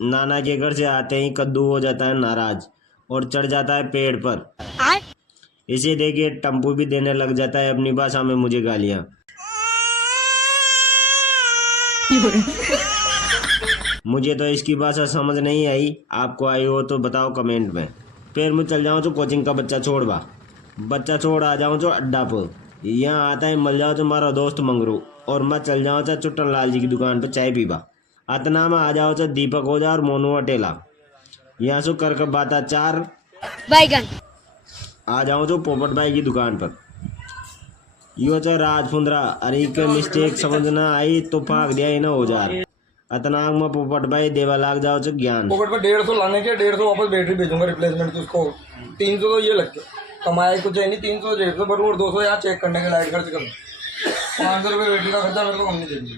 नाना के घर से आते ही कद्दू हो जाता है नाराज और चढ़ जाता है पेड़ पर। इसे देखिए टम्पू भी देने लग जाता है अपनी भाषा में मुझे गालियां। मुझे तो इसकी भाषा समझ नहीं आई, आपको आई हो तो बताओ कमेंट में। फिर मैं चल जाऊँ तो कोचिंग का बच्चा छोड़ आ जाऊँ तो अड्डा पर। यहाँ आता है मिल जाओ तो मारा दोस्त मंगरू, और मैं चल जाऊँ तो चुट्टन लाल जी की दुकान पर चाय पीबा। अतना में आ जाओ तो दीपक ओझा और मोनू अटेला। यहाँ से कर बात चार बैगन आ जाऊँ तो पोपट भाई की दुकान पर। यो तो राजफुंदरा अरे के मिस्टेक समझ ना आई तो भाग दिया ना औजार। अतनाग में पोपट भाई देवा लाग जाओ तो ज्ञान। पोपट पर 150 लाने के 150 वापस बैटरी भेजूंगा रिप्लेसमेंट की उसको। 300 तो ये लग गया, कमाया कुछ है नहीं। 300 जेब से भरूँ और 200 यहाँ चेक करने के लाइट खर्च करूँ। 500 रुपये बैटरी का खर्चा मेरे को कम नहीं देंगे।